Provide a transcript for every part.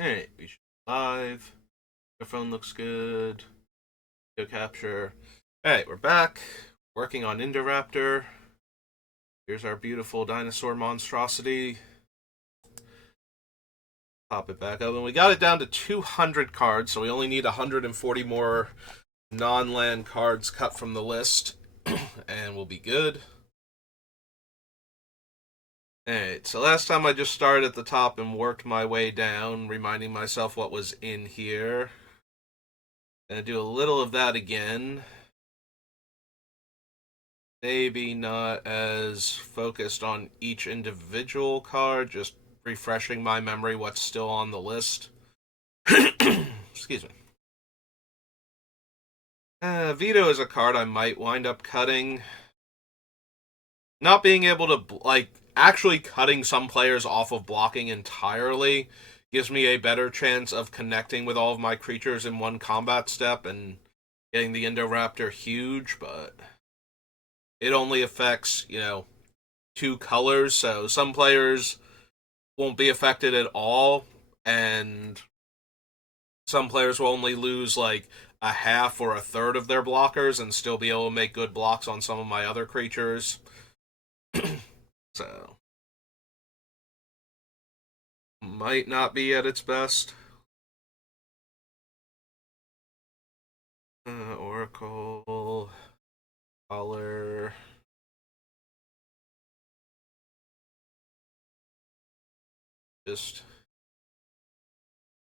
Alright, we should live. Your phone looks good. Video capture. Alright, we're back. Working on Indoraptor. Here's our beautiful dinosaur monstrosity. Pop it back up. And we got it down to 200 cards, so we only need 140 more non-land cards cut from the list. And we'll be good. Alright, so last time I just started at the top and worked my way down, reminding myself what was in here. Gonna do a little of that again. Maybe not as focused on each individual card, just refreshing my memory what's still on the list. Excuse me. Veto is a card I might wind up cutting. Not being able to, actually cutting some players off of blocking entirely gives me a better chance of connecting with all of my creatures in one combat step and getting the Indoraptor huge, but it only affects, two colors, so some players won't be affected at all, and some players will only lose like a half or a third of their blockers and still be able to make good blocks on some of my other creatures. So, might not be at its best. Oracle, Color. Just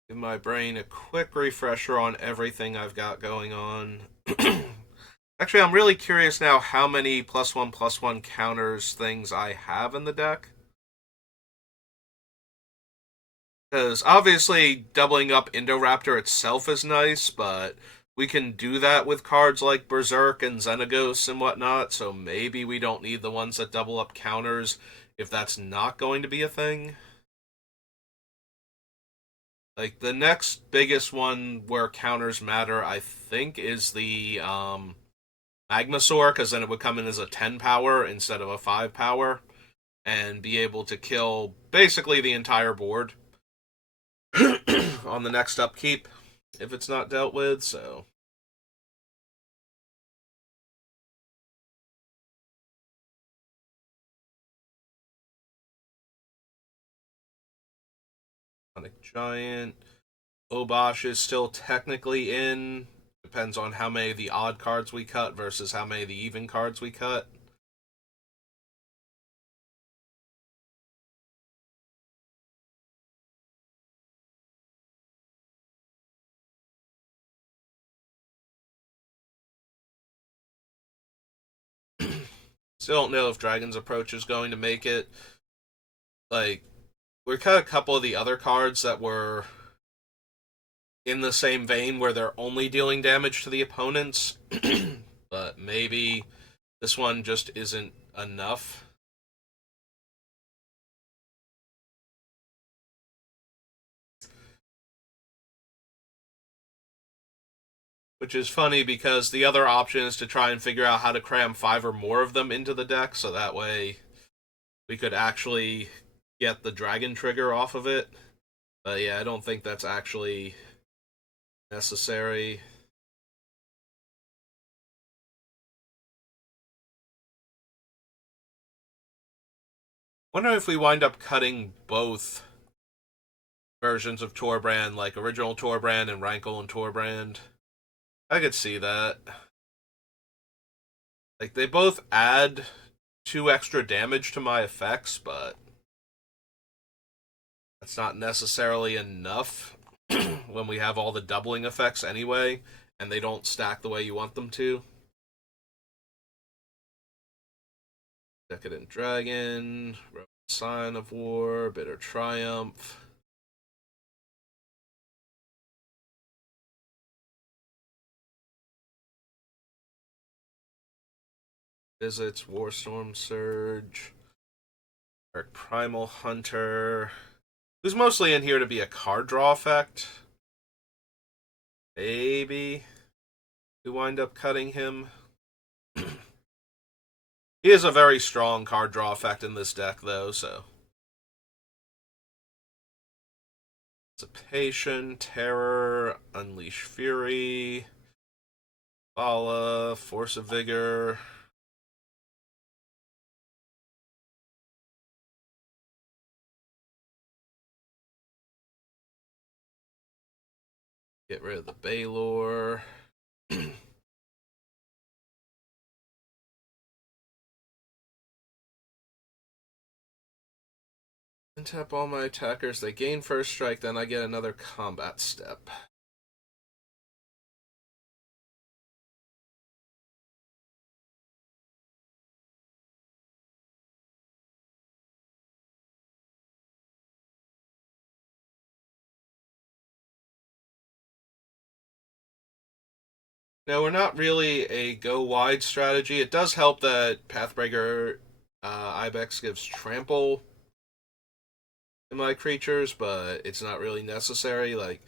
give my brain a quick refresher on everything I've got going on. Actually, I'm really curious now how many +1/+1 counters things I have in the deck. Because obviously, doubling up Indoraptor itself is nice, but we can do that with cards like Berserk and Xenagos and whatnot, so maybe we don't need the ones that double up counters if that's not going to be a thing. Like, the next biggest one where counters matter, I think, is the Magmasaur, because then it would come in as a 10 power instead of a 5 power, and be able to kill basically the entire board on the next upkeep if it's not dealt with, so. Sonic Giant. Obosh is still technically in. Depends on how many of the odd cards we cut versus how many of the even cards we cut. Still don't know if Dragon's Approach is going to make it. Like, we cut a couple of the other cards that were in the same vein where they're only dealing damage to the opponents, but maybe this one just isn't enough. Which is funny because the other option is to try and figure out how to cram 5 or more of them into the deck, so that way we could actually get the dragon trigger off of it. But yeah, I don't think that's actually necessary. Wonder if we wind up cutting both versions of Torbrand, like original Torbrand and Rankle and Torbrand. I could see that. Like, they both add 2 extra damage to my effects, but that's not necessarily enough when we have all the doubling effects anyway, and they don't stack the way you want them to. Decadent Dragon, Sign of War, Bitter Triumph. Visits, Warstorm Surge, Dark Primal Hunter, who's mostly in here to be a card draw effect. Maybe we wind up cutting him. He is a very strong card draw effect in this deck, though, so Dissipation, Terror, Unleash Fury, Bala, Force of Vigor. Get rid of the Baylor. Untap all my attackers. They gain first strike, then I get another combat step. No, we're not really a go wide strategy. It does help that Pathbreaker Ibex gives trample to my creatures, but it's not really necessary. Like,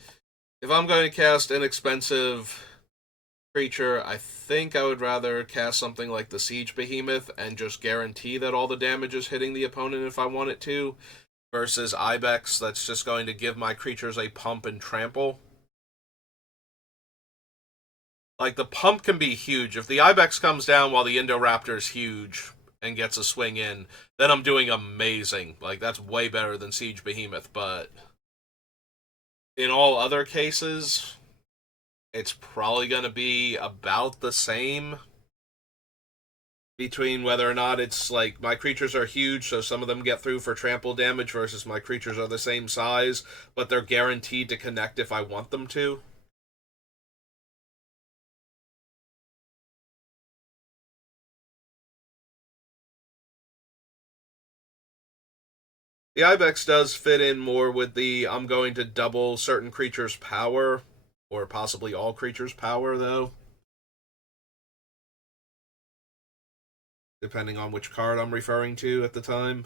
if I'm going to cast an expensive creature, I think I would rather cast something like the Siege Behemoth and just guarantee that all the damage is hitting the opponent if I want it to, versus Ibex that's just going to give my creatures a pump and trample. Like, the pump can be huge. If the Ibex comes down while the Indoraptor's huge and gets a swing in, then I'm doing amazing. Like, that's way better than Siege Behemoth, but in all other cases, it's probably going to be about the same between whether or not it's like my creatures are huge, so some of them get through for trample damage, versus my creatures are the same size, but they're guaranteed to connect if I want them to. The Ibex does fit in more with the I'm going to double certain creatures' power, or possibly all creatures' power, though, depending on which card I'm referring to at the time.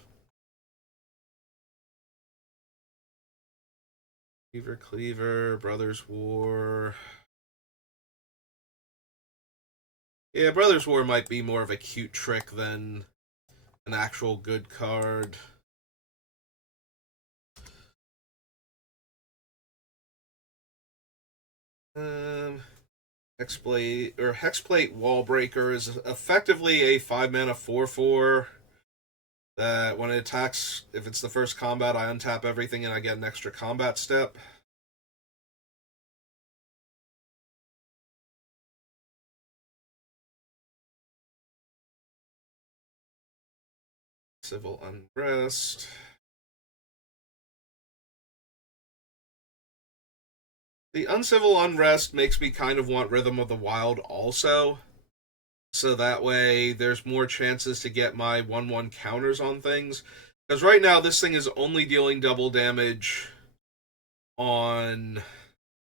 Cleaver, Brothers War. Yeah, Brothers War might be more of a cute trick than an actual good card. Hexplate Wallbreaker is effectively a 5-mana 4/4 that when it attacks, if it's the first combat, I untap everything and I get an extra combat step. Civil Unrest. The Uncivil Unrest makes me kind of want Rhythm of the Wild also. So that way there's more chances to get my 1/1 counters on things. Because right now this thing is only dealing double damage on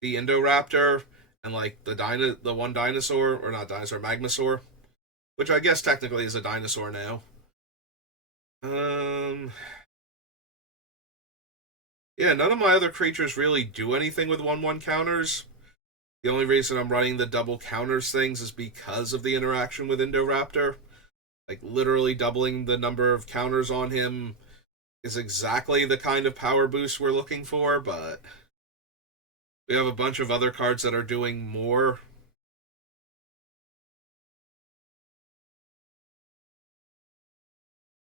the Indoraptor and like the one dinosaur, or not dinosaur, Magmasaur, which I guess technically is a dinosaur now. Um, yeah, none of my other creatures really do anything with 1/1 counters. The only reason I'm running the double counters things is because of the interaction with Indoraptor. Like, literally doubling the number of counters on him is exactly the kind of power boost we're looking for, but we have a bunch of other cards that are doing more.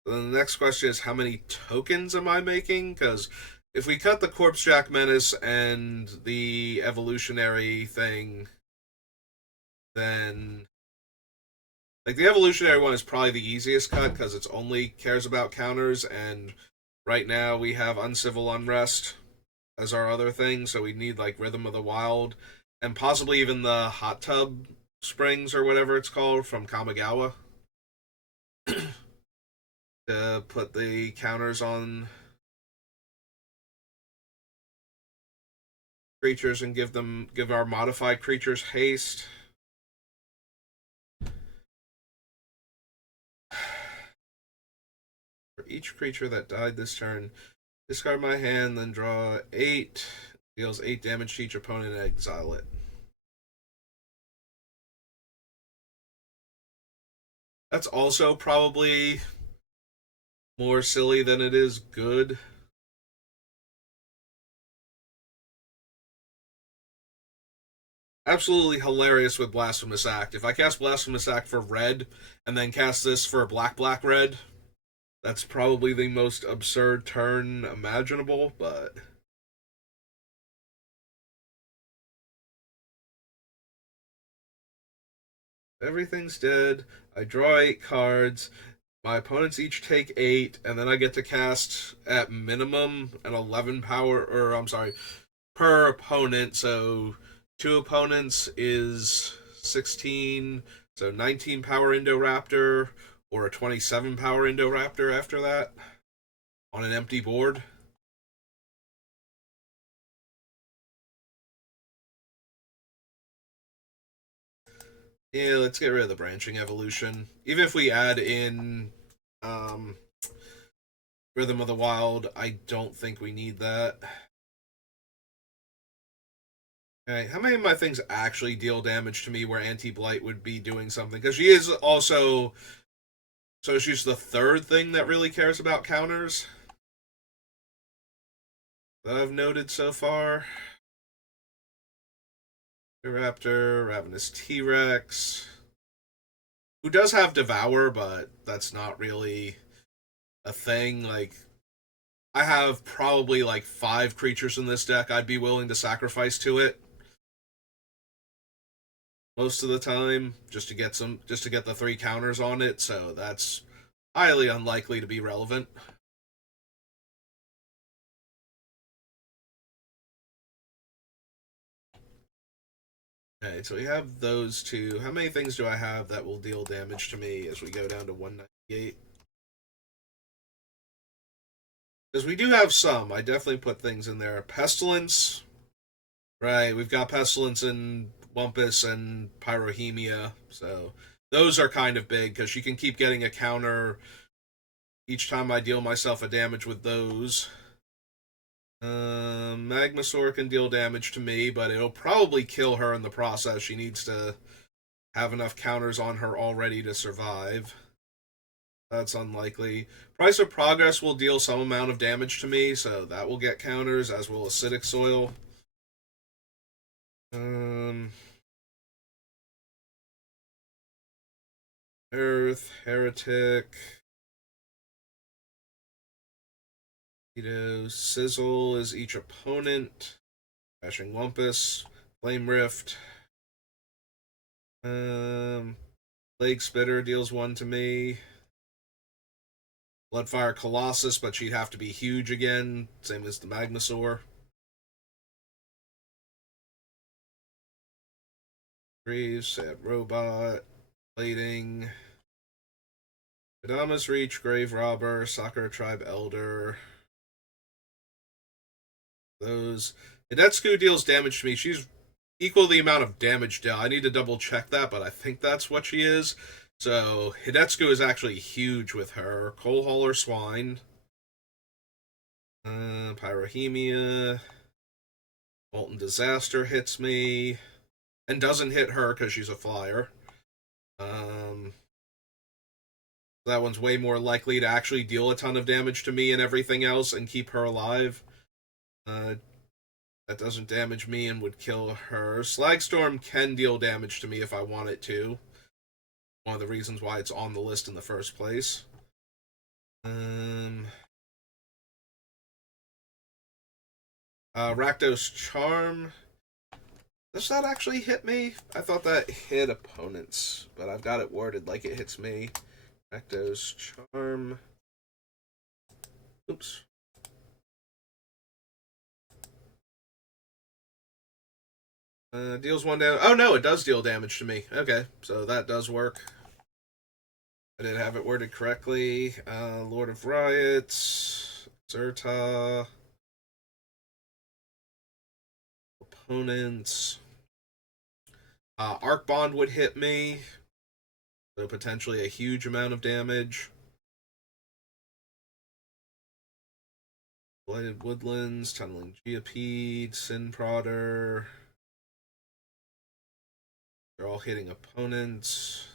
Then the next question is, how many tokens am I making? Because if we cut the Corpse Jack Menace and the evolutionary thing, then like the evolutionary one is probably the easiest cut because it's only cares about counters, and right now we have Uncivil Unrest as our other thing, so we need like Rhythm of the Wild and possibly even the Hot Tub Springs or whatever it's called from Kamigawa to put the counters on creatures and give our modified creatures haste. For each creature that died this turn, discard my hand, then draw 8. Deals 8 damage to each opponent and exile it. That's also probably more silly than it is good. absolutely hilarious with Blasphemous Act. If I cast Blasphemous Act for red and then cast this for black red, that's probably the most absurd turn imaginable, but everything's dead. I draw 8 cards. My opponents each take 8, and then I get to cast at minimum an 11 power, or I'm sorry, per opponent. So 2 opponents is 16, so 19 power Indoraptor, or a 27 power Indoraptor after that on an empty board. Yeah, let's get rid of the branching evolution. Even if we add in um, Rhythm of the Wild, I don't think we need that. Okay, how many of my things actually deal damage to me where Anti Blight would be doing something? Because she is also. So she's the third thing that really cares about counters that I've noted so far. Raptor, Ravenous T Rex, who does have Devour, but that's not really a thing. Like, I have probably like 5 creatures in this deck I'd be willing to sacrifice to it most of the time just to get the 3 counters on it, so that's highly unlikely to be relevant. Okay, so we have those two. How many things do I have that will deal damage to me as we go down to 198? Because we do have some. I definitely put things in there. Pestilence. Right, we've got Pestilence and Wumpus and Pyrohemia. So those are kind of big because she can keep getting a counter each time I deal myself a damage with those. Magmasaur can deal damage to me, but it'll probably kill her in the process. She needs to have enough counters on her already to survive. That's unlikely. Price of Progress will deal some amount of damage to me, so that will get counters, as will Acidic Soil. Um, Earth, Heretic, Sizzle is each opponent. Crashing Wumpus, Flame Rift. Plague Spitter deals 1 to me. Bloodfire Colossus, but she'd have to be huge again, same as the Magmasaur. Greaves, Sad Robot, Plating, Kadama's Reach, Grave Robber, Sakura Tribe Elder. Those. Hidetsugu deals damage to me. She's equal the amount of damage dealt. I need to double check that, but I think that's what she is. So Hidetsugu is actually huge with her. Coal Hauler Swine. Pyrohemia. Molten Disaster hits me. And doesn't hit her because she's a flyer. Um, that one's way more likely to actually deal a ton of damage to me and everything else and keep her alive. Uh, that doesn't damage me and would kill her. Slagstorm can deal damage to me if I want it to. One of the reasons why it's on the list in the first place. Um, Rakdos Charm. Does that actually hit me? I thought that hit opponents, but I've got it worded like it hits me. Rakdos Charm. Oops. Deals 1 damage. Oh no, it does deal damage to me. Okay, so that does work. I did have it worded correctly. Lord of Riots, Zerta, opponents. Arc Bond would hit me, so potentially a huge amount of damage. Blighted Woodlands, Tunneling Geopede, Sin Prodder. They're all hitting opponents.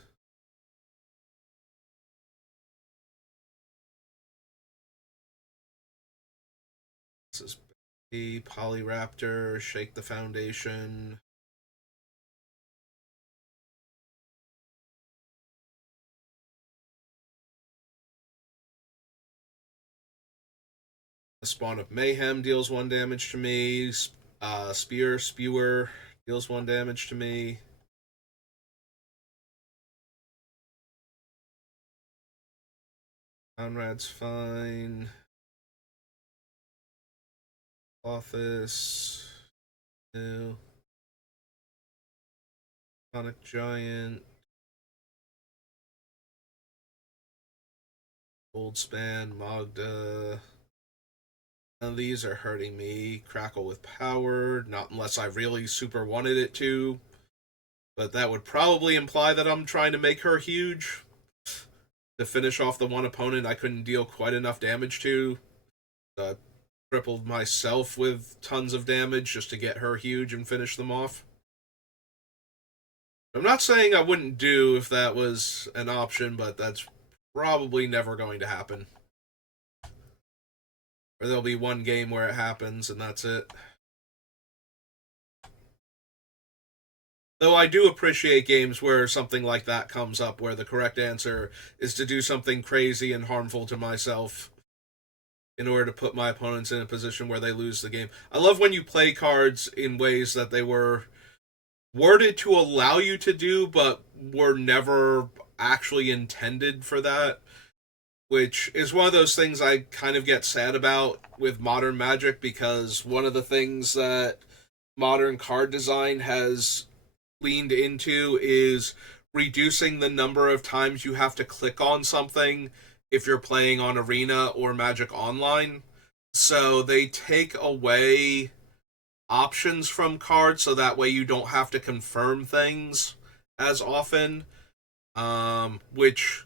This is Polyraptor, Shake the Foundation. A Spawn of Mayhem deals 1 damage to me. Spewer deals 1 damage to me. Conrad's fine. Office. No. Sonic Giant. Goldspan, Magda. None of these are hurting me. Crackle with Power, not unless I really super wanted it to. But that would probably imply that I'm trying to make her huge to finish off the one opponent I couldn't deal quite enough damage to. So I crippled myself with tons of damage just to get her huge and finish them off. I'm not saying I wouldn't do if that was an option, but that's probably never going to happen. Or there'll be one game where it happens, and that's it. Though I do appreciate games where something like that comes up, where the correct answer is to do something crazy and harmful to myself in order to put my opponents in a position where they lose the game. I love when you play cards in ways that they were worded to allow you to do, but were never actually intended for that. Which is one of those things I kind of get sad about with modern Magic, because one of the things that modern card design has leaned into is reducing the number of times you have to click on something if you're playing on Arena or Magic Online. So they take away options from cards so that way you don't have to confirm things as often, which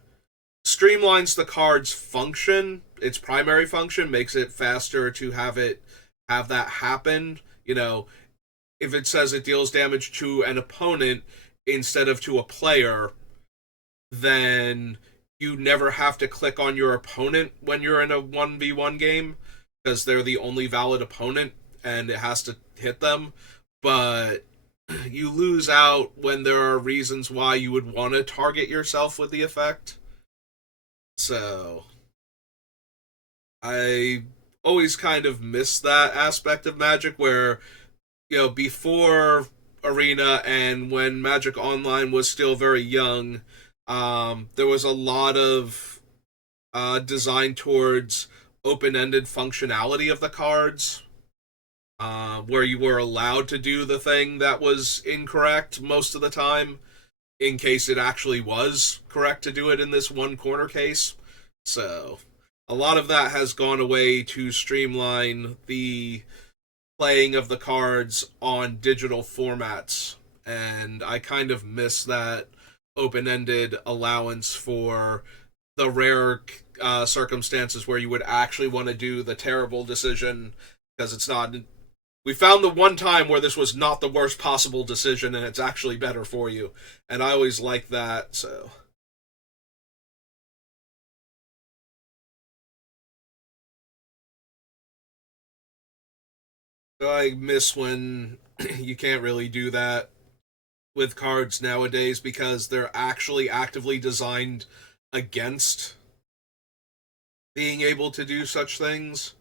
streamlines the card's function, its primary function, makes it faster to have that happen. You know, if it says it deals damage to an opponent instead of to a player, then you never have to click on your opponent when you're in a 1v1 game, because they're the only valid opponent and it has to hit them. But you lose out when there are reasons why you would want to target yourself with the effect. So I always kind of miss that aspect of Magic where, before Arena and when Magic Online was still very young, there was a lot of design towards open-ended functionality of the cards, where you were allowed to do the thing that was incorrect most of the time, in case it actually was correct to do it in this one corner case. So a lot of that has gone away to streamline the playing of the cards on digital formats, and I kind of miss that open-ended allowance for the rare circumstances where you would actually want to do the terrible decision, because it's not. We found the one time where this was not the worst possible decision and it's actually better for you. And I always like that, so. So I miss when you can't really do that with cards nowadays because they're actually actively designed against being able to do such things.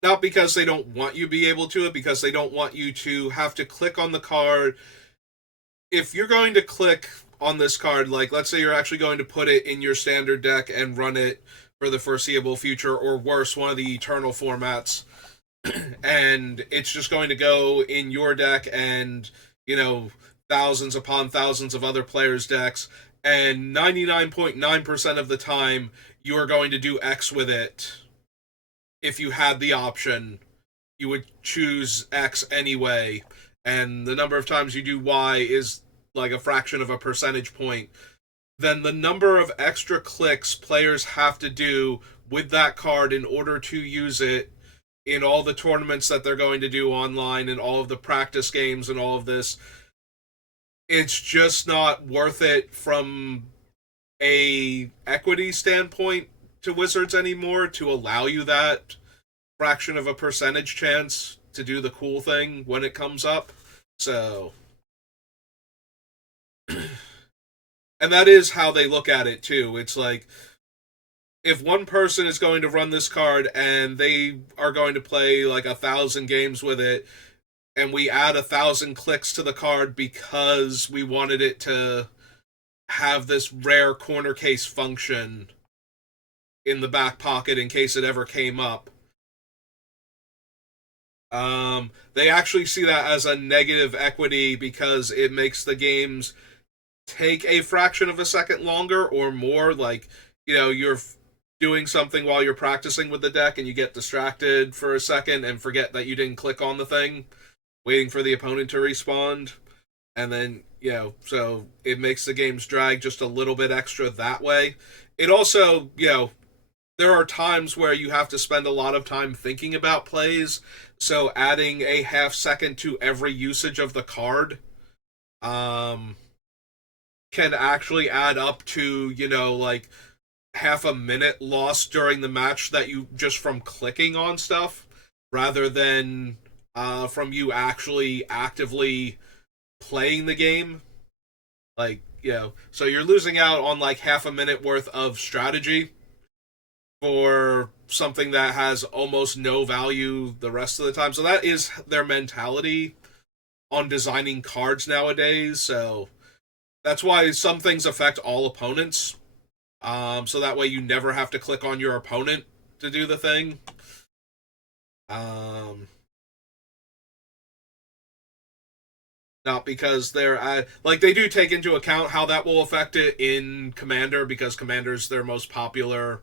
Not because they don't want you to be able to it, because they don't want you to have to click on the card. If you're going to click on this card, like let's say you're actually going to put it in your standard deck and run it for the foreseeable future, or worse, one of the eternal formats, and it's just going to go in your deck and, thousands upon thousands of other players' decks, and 99.9% of the time you are going to do X with it. If you had the option, you would choose X anyway, and the number of times you do Y is like a fraction of a percentage point. Then the number of extra clicks players have to do with that card in order to use it in all the tournaments that they're going to do online and all of the practice games and all of this, it's just not worth it from a equity standpoint to Wizards anymore to allow you that fraction of a percentage chance to do the cool thing when it comes up. So And that is how they look at it too. It's like if one person is going to run this card and they are going to play like 1,000 games with it, and we add 1,000 clicks to the card because we wanted it to have this rare corner case function in the back pocket in case it ever came up. They actually see that as a negative equity because it makes the games take a fraction of a second longer or more. Like, you're doing something while you're practicing with the deck and you get distracted for a second and forget that you didn't click on the thing, waiting for the opponent to respond. And then, so it makes the games drag just a little bit extra that way. It also, there are times where you have to spend a lot of time thinking about plays. So adding a half second to every usage of the card um, can actually add up to, like half a minute lost during the match that you just from clicking on stuff rather than from you actually actively playing the game. Like, so you're losing out on like half a minute worth of strategy for something that has almost no value the rest of the time. So that is their mentality on designing cards nowadays. So that's why some things affect all opponents. So that way you never have to click on your opponent to do the thing. Um, Not because they're like they do take into account how that will affect it in Commander because Commander's their most popular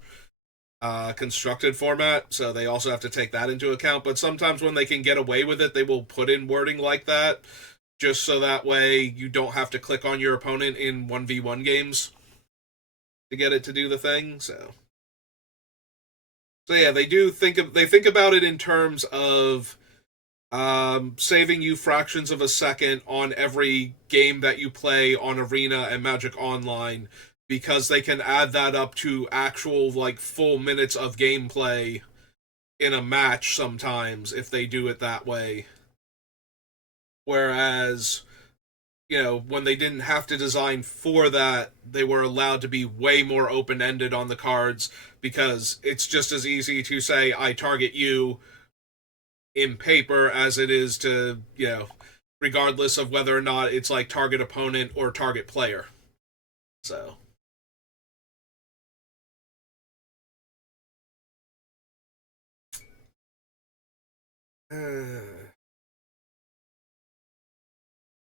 constructed format, so they also have to take that into account. But sometimes when they can get away with it, they will put in wording like that, just so that way you don't have to click on your opponent in 1v1 games to get it to do the thing. So yeah, they think about it in terms of saving you fractions of a second on every game that you play on Arena and Magic Online because they can add that up to actual like full minutes of gameplay in a match sometimes if they do it that way. Whereas, when they didn't have to design for that, they were allowed to be way more open ended on the cards because it's just as easy to say, I target you in paper as it is to, regardless of whether or not it's like target opponent or target player. So.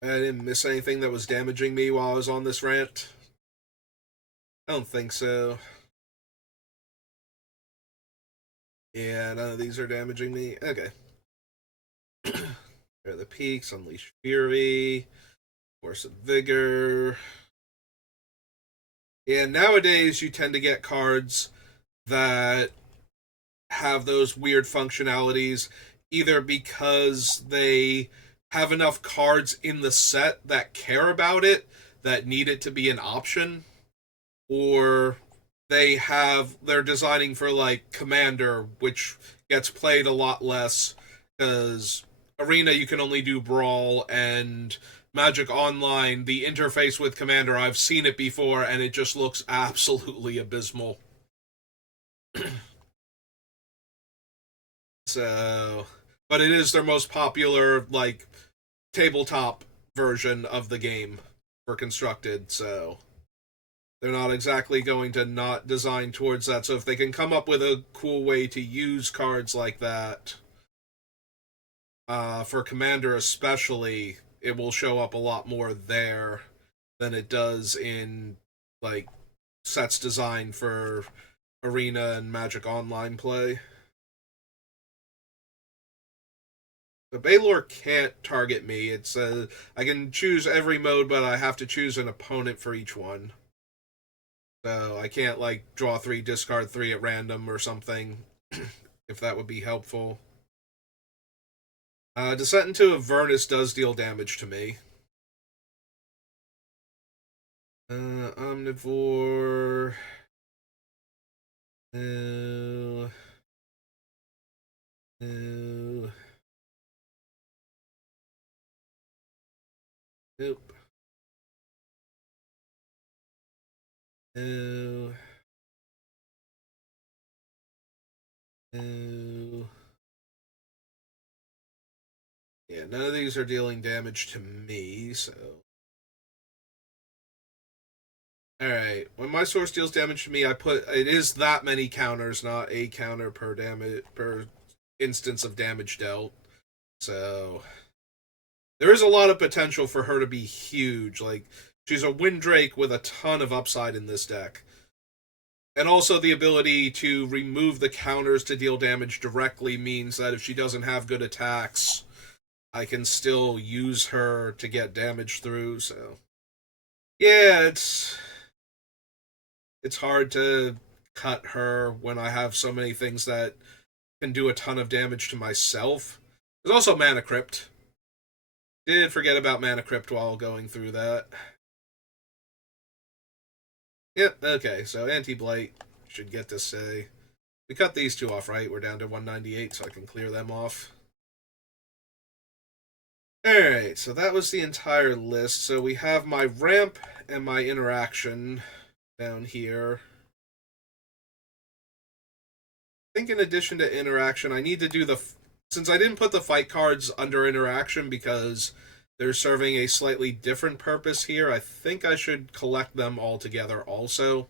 I didn't miss anything that was damaging me while I was on this rant. I don't think so. Yeah, none of these are damaging me. Okay. There are the peaks, Unleash Fury, Force of Vigor. Yeah, nowadays you tend to get cards that have those weird functionalities either because they have enough cards in the set that care about it that need it to be an option, or they're designing for like Commander, which gets played a lot less because Arena you can only do Brawl, and Magic Online the interface with Commander I've seen it before and it just looks absolutely abysmal. So, but it is their most popular like tabletop version of the game for constructed, so they're not exactly going to not design towards that. So if they can come up with a cool way to use cards like that, for Commander especially, it will show up a lot more there than it does in like sets designed for Arena and Magic Online play. The Baylor can't target me. It's I can choose every mode, but I have to choose an opponent for each one. So I can't like draw three, discard three at random or something. If that would be helpful. Descent into Avernus does deal damage to me. Omnivore. No. No. Nope. No. No. Yeah, none of these are dealing damage to me, so. Alright, when my source deals damage to me, it is that many counters, not a counter per instance of damage dealt. So there is a lot of potential for her to be huge. Like, she's a Windrake with a ton of upside in this deck. And also the ability to remove the counters to deal damage directly means that if she doesn't have good attacks, I can still use her to get damage through, so. Yeah, it's hard to cut her when I have so many things that can do a ton of damage to myself. There's also Mana Crypt. Did forget about Mana Crypt while going through that. Yep, okay, so Anti-Blight should get to say. We cut these two off, right? We're down to 198, so I can clear them off. Alright, so that was the entire list. So we have my ramp and my interaction down here. I think in addition to interaction, I need to do the... Since I didn't put the fight cards under interaction because they're serving a slightly different purpose here, I think I should collect them all together also.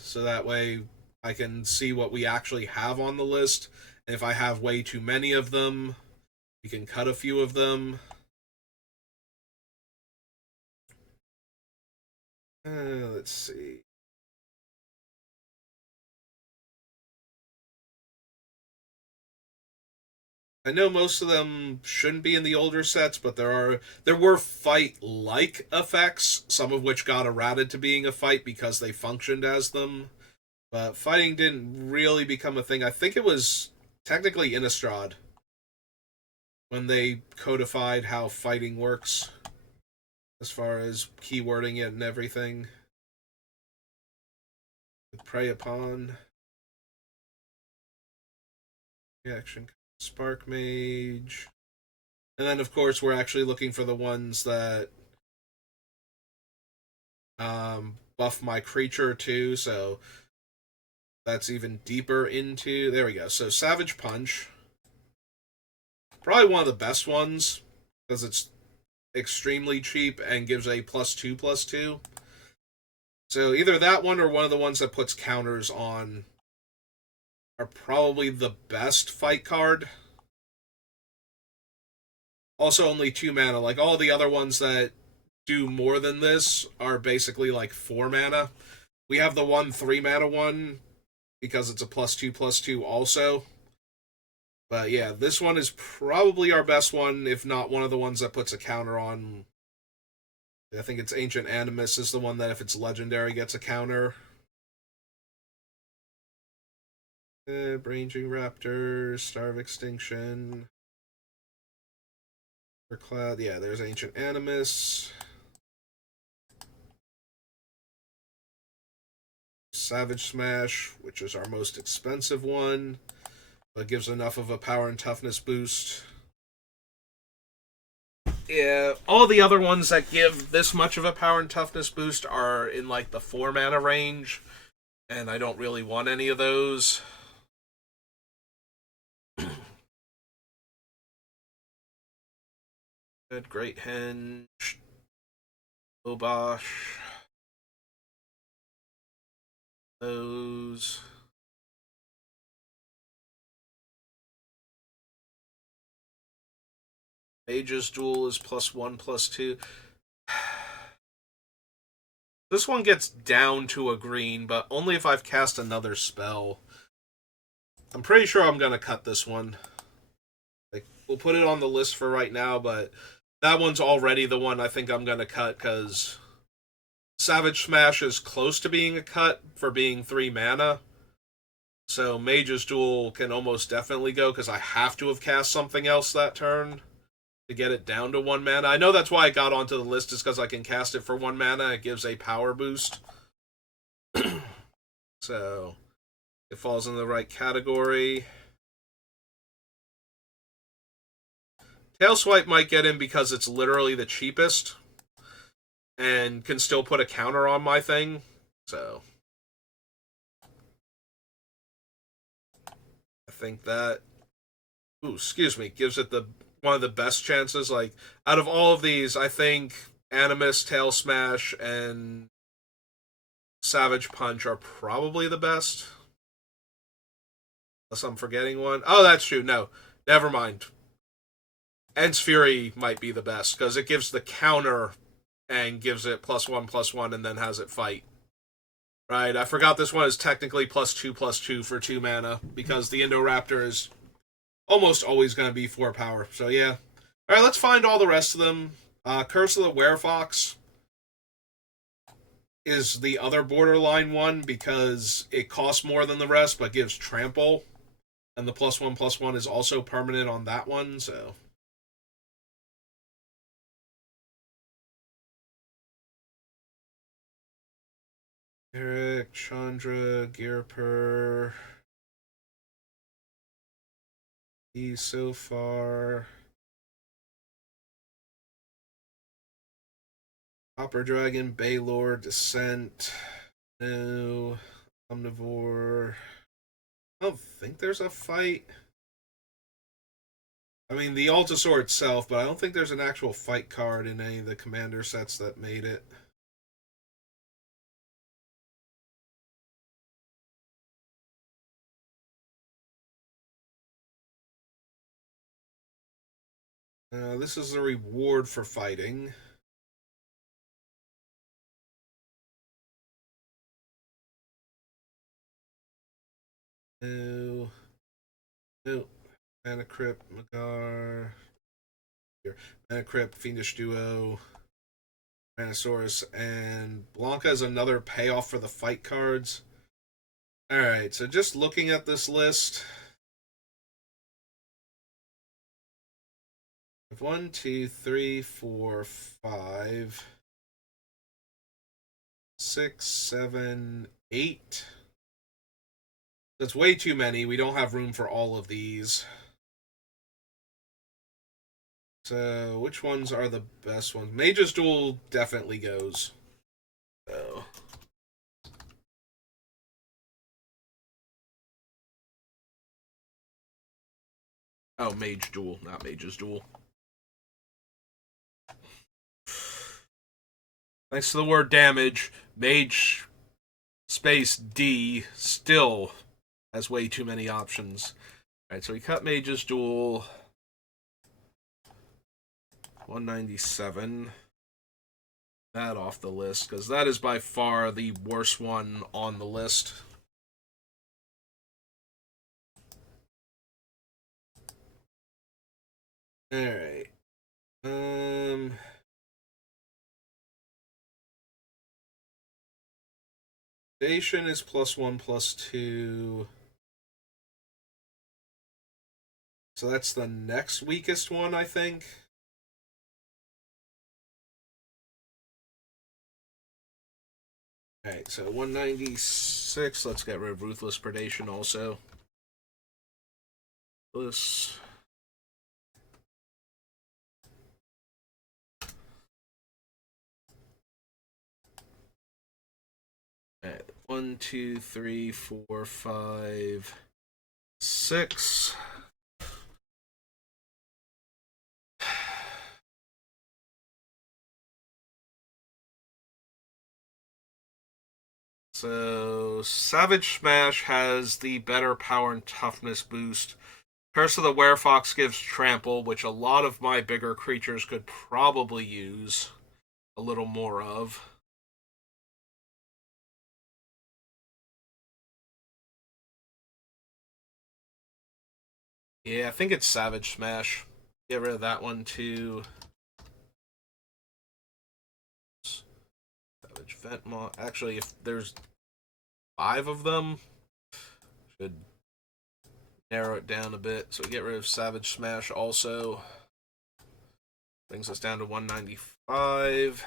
So that way I can see what we actually have on the list. And if I have way too many of them, we can cut a few of them. Let's see. I know most of them shouldn't be in the older sets, but there were fight-like effects, some of which got errated to being a fight because they functioned as them. But fighting didn't really become a thing. I think it was technically Innistrad when they codified how fighting works as far as keywording it and everything. Prey upon. Reaction. Spark Mage. And then, of course, we're actually looking for the ones that buff my creature too, so that's even deeper into... There we go. So Savage Punch. Probably one of the best ones, because it's extremely cheap and gives a +2/+2. So either that one or one of the ones that puts counters on are probably the best fight card. Also only 2 mana. Like, all the other ones that do more than this are basically like 4 mana. We have the 3 mana one because it's a +2/+2 also. But yeah, this one is probably our best one, if not one of the ones that puts a counter on. I think it's Ancient Animus is the one that if it's legendary gets a counter. Ranging Raptor, Star of Extinction. Cloud, yeah, there's Ancient Animus. Savage Smash, which is our most expensive one, but gives enough of a power and toughness boost. Yeah, all the other ones that give this much of a power and toughness boost are in like the 4 mana range, and I don't really want any of those. Good, Great Henge, Obosh, those. Mage's Duel is +1/+2. This one gets down to a green, but only if I've cast another spell. I'm pretty sure I'm going to cut this one. Like, we'll put it on the list for right now, but that one's already the one I think I'm going to cut because Savage Smash is close to being a cut for being 3 mana. So Mage's Duel can almost definitely go because I have to have cast something else that turn to get it down to 1 mana. I know that's why I got onto the list, is because I can cast it for 1 mana. It gives a power boost. So it falls in the right category. Tailswipe might get in because it's literally the cheapest and can still put a counter on my thing. So I think that, ooh, excuse me, gives it the one of the best chances. Like out of all of these, I think Animus, Tail Smash, and Savage Punch are probably the best. Unless I'm forgetting one. Oh, that's true. No, never mind. Ents Fury might be the best because it gives the counter and gives it +1/+1 and then has it fight. Right, I forgot this one is technically +2/+2 for 2 mana because the Indoraptor is almost always going to be 4 power. So yeah. All right, let's find all the rest of them. Curse of the Werefox is the other borderline one because it costs more than the rest but gives trample, and the +1/+1 is also permanent on that one. So Eric, Chandra, Gearper. He's so far. Copper Dragon, Baylor, Descent. No. Omnivore. I don't think there's a fight. I mean, the Altasaur itself, but I don't think there's an actual fight card in any of the commander sets that made it. This is a reward for fighting. No. No. Mana Crypt, Magar. Here. Mana Crypt, Fiendish Duo. Manosaurus, and Blanca is another payoff for the fight cards. Alright, so just looking at this list. 1, 2, 3, 4, 5, 6, 7, 8. That's way too many. We don't have room for all of these. So, which ones are the best ones? Mage's Duel definitely goes. So. Oh, Mage Duel, not Mage's Duel. Thanks to the word damage, Mage space D still has way too many options. Alright, so we cut Mage's Duel. 197. That off the list, because that is by far the worst one on the list. Alright. Station is +1/+2. So that's the next weakest one, I think. Alright, so 196. Let's get rid of Ruthless Predation also. This. Alright, 1, 2, 3, 4, 5, 6. So, Savage Smash has the better power and toughness boost. Curse of the Werefox gives trample, which a lot of my bigger creatures could probably use a little more of. Yeah, I think it's Savage Smash. Get rid of that one too. Savage Ventmaw. Actually, if there's 5 of them, should narrow it down a bit. So get rid of Savage Smash also. Brings us down to 195.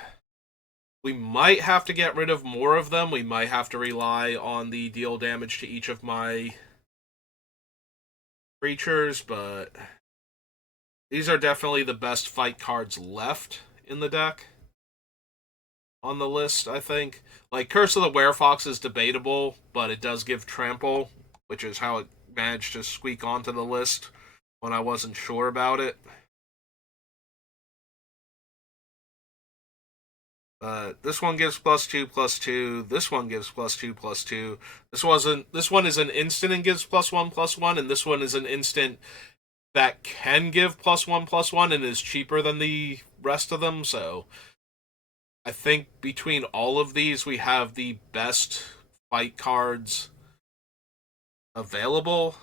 We might have to get rid of more of them. We might have to rely on the deal damage to each of my creatures, but these are definitely the best fight cards left in the deck. on the list, I think. Like, Curse of the Werefox is debatable, but it does give trample, which is how it managed to squeak onto the list when I wasn't sure about it. This one gives +2/+2. This one gives +2/+2. This one is an instant and gives +1/+1, and this one is an instant that can give +1/+1 and is cheaper than the rest of them. So I think between all of these, we have the best fight cards available.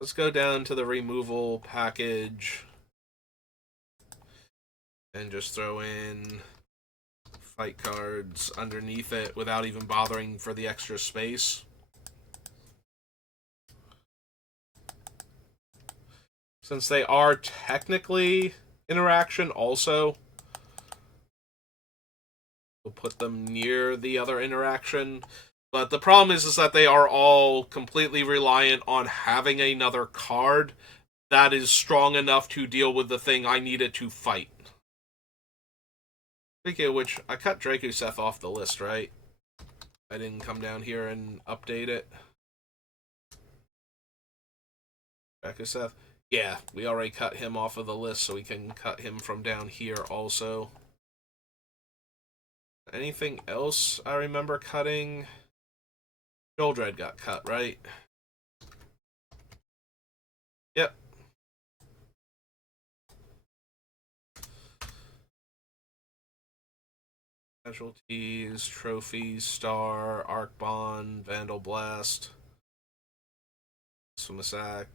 Let's go down to the removal package and just throw in fight cards underneath it without even bothering for the extra space. Since they are technically interaction also, we'll put them near the other interaction. But the problem is that they are all completely reliant on having another card that is strong enough to deal with the thing I needed to fight. Speaking of which, I cut Dracoseth off the list, right? I didn't come down here and update it. Dracoseth? Yeah, we already cut him off of the list, so we can cut him from down here also. Anything else I remember cutting? Sheoldred got cut, right? Yep. Casualties, Trophies, Star, Arc Bond, Vandal Blast, Sumasac.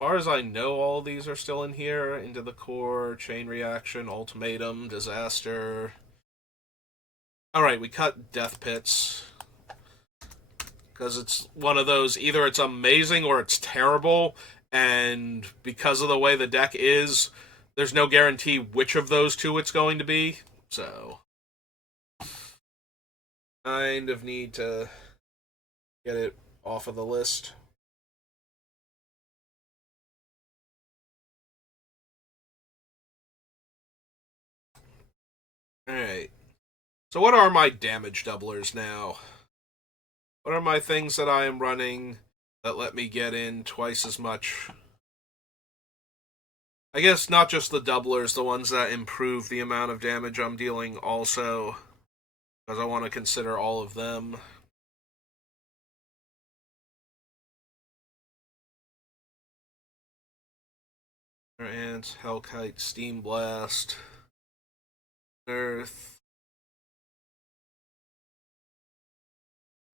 As far as I know, all these are still in here. Into the Core, Chain Reaction, Ultimatum, Disaster. Alright, we cut Death Pits. Because it's one of those, either it's amazing or it's terrible, and because of the way the deck is, there's no guarantee which of those two it's going to be. So, kind of need to get it off of the list. Alright. So what are my damage doublers now? What are my things that I am running that let me get in twice as much? I guess not just the doublers, the ones that improve the amount of damage I'm dealing also, because I want to consider all of them. Ants, Hellkite, Steam Blast, Earth,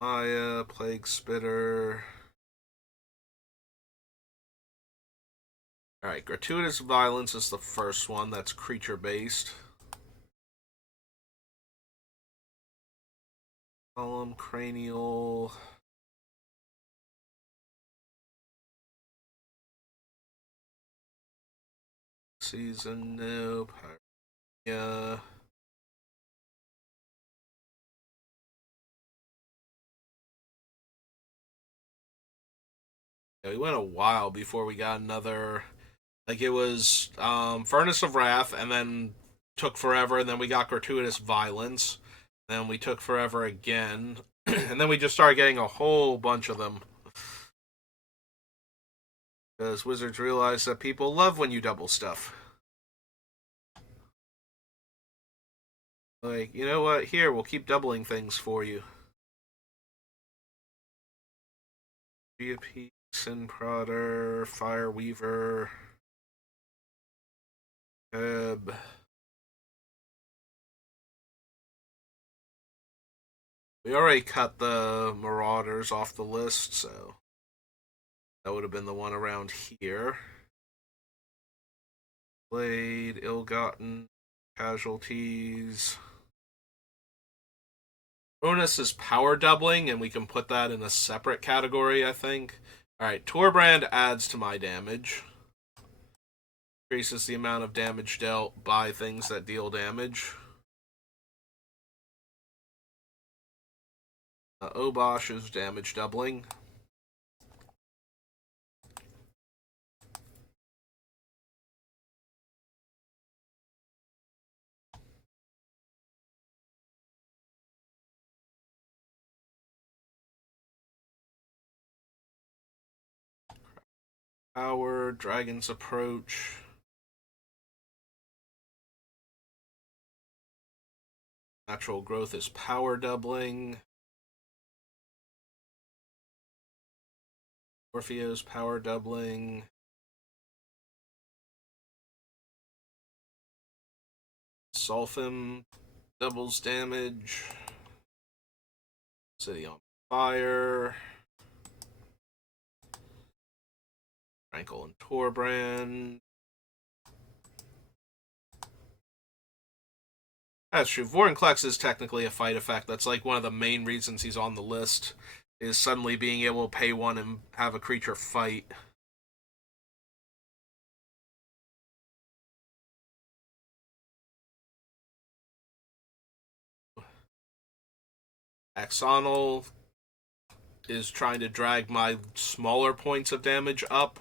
Maya, Plague Spitter. Alright, Gratuitous Violence is the first one, that's creature based. Column, Cranial. Season, nope. Yeah. Yeah, we went a while before we got another. Like, it was Furnace of Wrath, and then took forever, and then we got Gratuitous Violence. Then we took forever again. And then we just started getting a whole bunch of them. Because Wizards realize that people love when you double stuff. Like, you know what? Here, we'll keep doubling things for you. Sin Prodder, Fire Weaver, Ebb. We already cut the Marauders off the list, so that would have been the one around here. Blade, Ill-Gotten, Casualties. Bonus is power doubling, and we can put that in a separate category, I think. Alright, Torbrand adds to my damage. Increases the amount of damage dealt by things that deal damage. Obosh is damage doubling. Power, Dragon's Approach. Natural Growth is power doubling. Orpheo's power doubling. Sulfim doubles damage. City on Fire. Rankle and Torbrand. That's true. Vorinclex is technically a fight effect. That's like one of the main reasons he's on the list, is suddenly being able to pay one and have a creature fight. Axonal is trying to drag my smaller points of damage up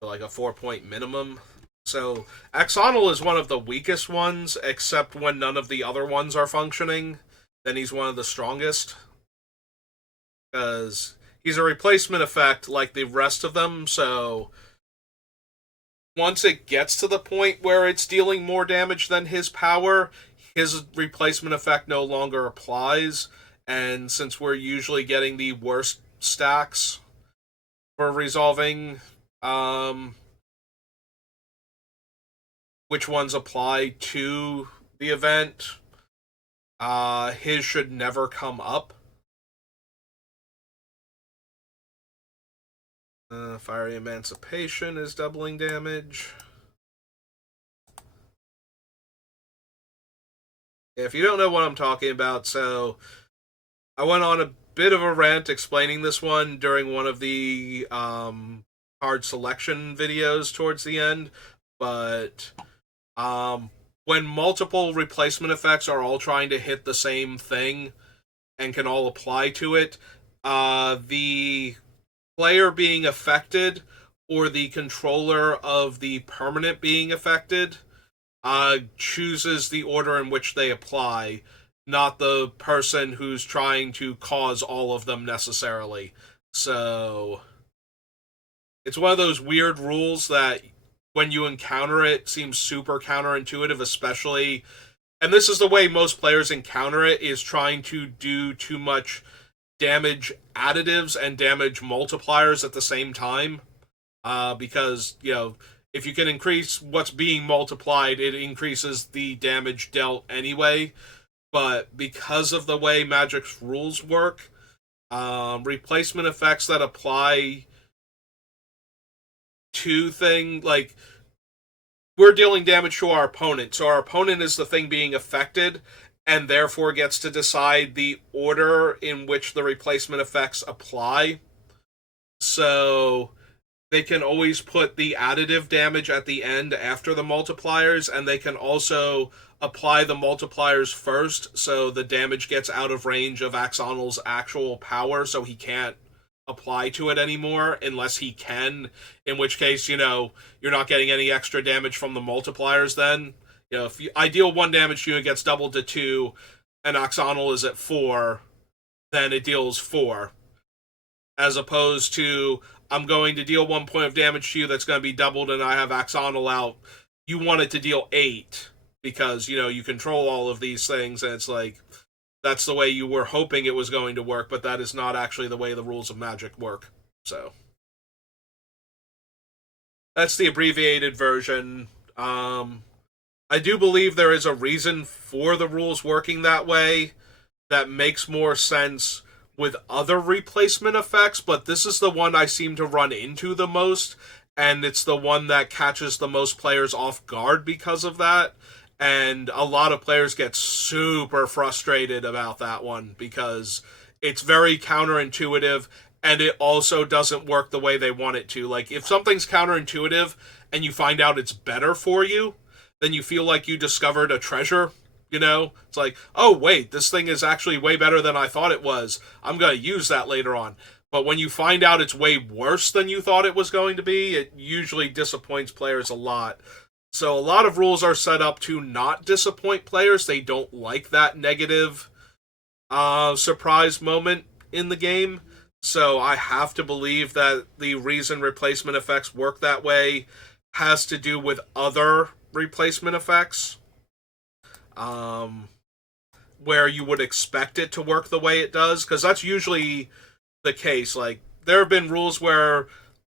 to like a 4-point minimum. So Axonal is one of the weakest ones, except when none of the other ones are functioning. Then he's one of the strongest. Because he's a replacement effect like the rest of them, so once it gets to the point where it's dealing more damage than his power, his replacement effect no longer applies. And since we're usually getting the worst stacks for resolving which ones apply to the event, his should never come up. Fiery Emancipation is doubling damage. If you don't know what I'm talking about, so I went on a bit of a rant explaining this one during one of the card selection videos towards the end, but when multiple replacement effects are all trying to hit the same thing and can all apply to it, the player being affected or the controller of the permanent being affected chooses the order in which they apply, not the person who's trying to cause all of them necessarily. So it's one of those weird rules that when you encounter it seems super counterintuitive, especially, and this is the way most players encounter it, is trying to do too much damage additives and damage multipliers at the same time. Because, if you can increase what's being multiplied, it increases the damage dealt anyway. But because of the way Magic's rules work, replacement effects that apply to like, we're dealing damage to our opponent, so our opponent is the thing being affected, and therefore gets to decide the order in which the replacement effects apply. So they can always put the additive damage at the end after the multipliers, and they can also apply the multipliers first, so the damage gets out of range of Axonal's actual power, so he can't apply to it anymore unless he can, in which case, you're not getting any extra damage from the multipliers then. If I deal 1 damage to you, it gets doubled to 2, and Axonal is at 4, then it deals 4. As opposed to, I'm going to deal 1 point of damage to you that's going to be doubled, and I have Axonal out. You want it to deal 8, because, you control all of these things, and it's like, that's the way you were hoping it was going to work, but that is not actually the way the rules of Magic work. So that's the abbreviated version. I do believe there is a reason for the rules working that way that makes more sense with other replacement effects, but this is the one I seem to run into the most, and it's the one that catches the most players off guard because of that. And a lot of players get super frustrated about that one because it's very counterintuitive, and it also doesn't work the way they want it to. Like, if something's counterintuitive and you find out it's better for you, then you feel like you discovered a treasure. It's like, oh wait, this thing is actually way better than I thought it was. I'm going to use that later on. But when you find out it's way worse than you thought it was going to be, it usually disappoints players a lot. So a lot of rules are set up to not disappoint players. They don't like that negative surprise moment in the game. So I have to believe that the reason replacement effects work that way has to do with other replacement effects, um, where you would expect it to work the way it does, because that's usually the case. Like there have been rules where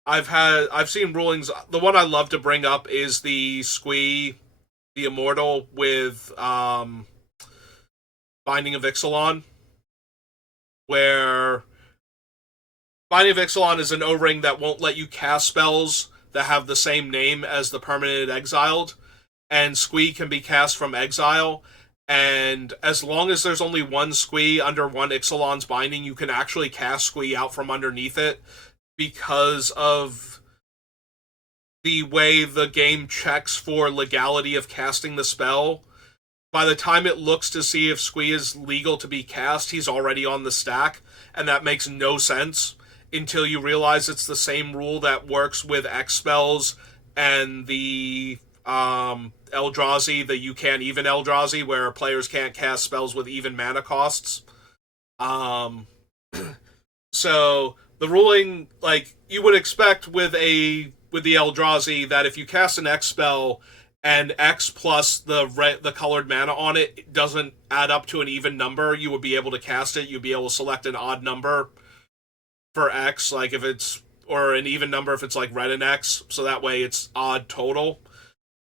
I've seen rulings. The one I love to bring up is the Squee, the Immortal with Binding of Ixalan, where Binding of Ixalan is an O-ring that won't let you cast spells that have the same name as the permanent exiled, and Squee can be cast from exile. And as long as there's only one Squee under one Ixalan's binding, you can actually cast Squee out from underneath it because of the way the game checks for legality of casting the spell. By the time it looks to see if Squee is legal to be cast, he's already on the stack, and that makes no sense until you realize it's the same rule that works with X spells and the Eldrazi, the you can't even Eldrazi, where players can't cast spells with even mana costs. Um, so the ruling, like you would expect with the Eldrazi, that if you cast an X spell and X plus the colored mana on it doesn't add up to an even number, you would be able to cast it. You'd be able to select an odd number for X, like if it's, or an even number if it's like red and X, so that way it's odd total.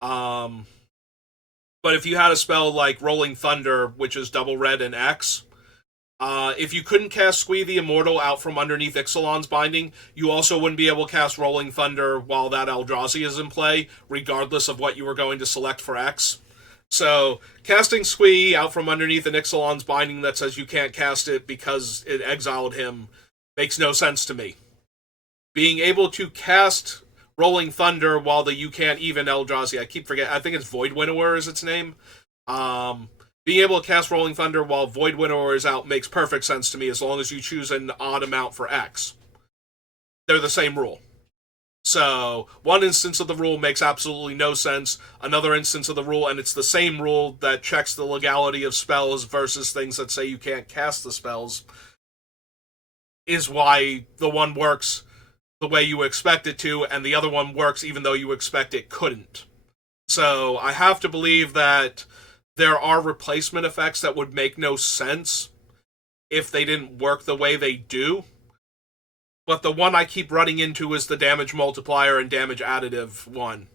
Um, but if you had a spell like Rolling Thunder, which is double red and X, if you couldn't cast Squee the Immortal out from underneath Ixalan's binding, you also wouldn't be able to cast Rolling Thunder while that Eldrazi is in play, regardless of what you were going to select for X. So, casting Squee out from underneath an Ixalan's binding that says you can't cast it because it exiled him makes no sense to me. Being able to cast Rolling Thunder while the you can't even Eldrazi, I keep forgetting, I think it's Void Winnower is its name. Being able to cast Rolling Thunder while Void Winnower is out makes perfect sense to me as long as you choose an odd amount for X. They're the same rule. So, one instance of the rule makes absolutely no sense. Another instance of the rule, and it's the same rule that checks the legality of spells versus things that say you can't cast the spells, is why the one works the way you expect it to, and the other one works even though you expect it couldn't. So, I have to believe that there are replacement effects that would make no sense if they didn't work the way they do. But the one I keep running into is the damage multiplier and damage additive one.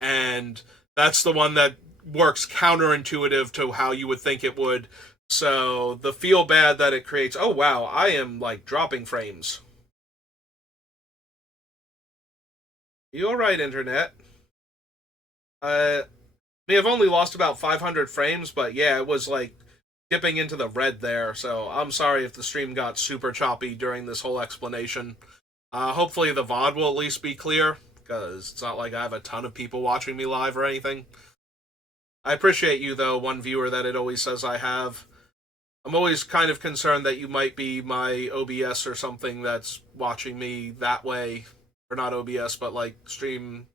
And that's the one that works counterintuitive to how you would think it would. So the feel bad that it creates, oh wow, I am like dropping frames. You alright, internet? I mean, I've only lost about 500 frames, but yeah, it was like dipping into the red there, so I'm sorry if the stream got super choppy during this whole explanation. Hopefully the VOD will at least be clear, because it's not like I have a ton of people watching me live or anything. I appreciate you, though, one viewer that it always says I have. I'm always kind of concerned that you might be my OBS or something that's watching me that way. Or not OBS, but like Stream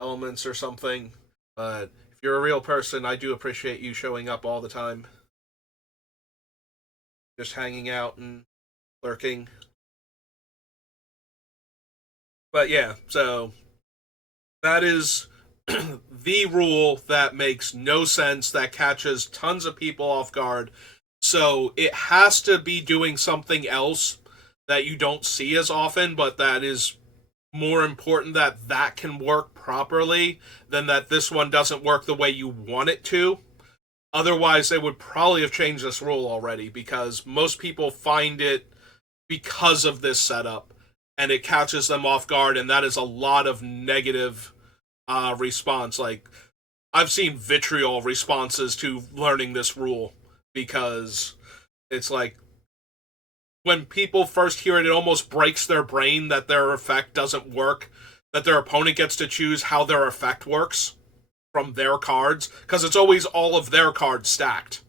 Elements or something. But if you're a real person, I do appreciate you showing up all the time. Just hanging out and lurking. But yeah, so that is the rule that makes no sense, that catches tons of people off guard. So it has to be doing something else that you don't see as often, but that is more important that that can work properly than that this one doesn't work the way you want it to. Otherwise, they would probably have changed this rule already, because most people find it because of this setup, and it catches them off guard, and that is a lot of negative response. Like, I've seen vitriol responses to learning this rule, because it's like, when people first hear it, it almost breaks their brain that their effect doesn't work, that their opponent gets to choose how their effect works from their cards, because it's always all of their cards stacked.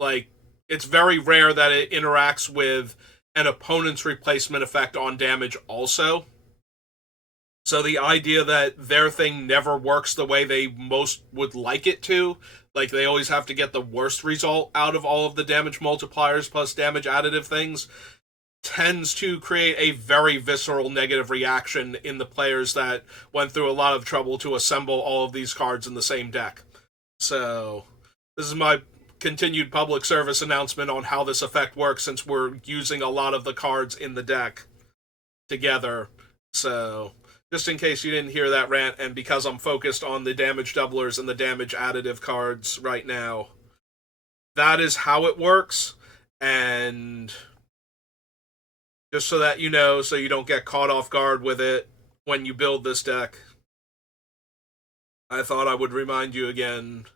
Like, it's very rare that it interacts with an opponent's replacement effect on damage also. So the idea that their thing never works the way they most would like it to, like they always have to get the worst result out of all of the damage multipliers plus damage additive things, tends to create a very visceral negative reaction in the players that went through a lot of trouble to assemble all of these cards in the same deck. So, this is my continued public service announcement on how this effect works, since we're using a lot of the cards in the deck together. So, just in case you didn't hear that rant, and because I'm focused on the damage doublers and the damage additive cards right now, that is how it works. And just so that you know, so you don't get caught off guard with it when you build this deck, I thought I would remind you again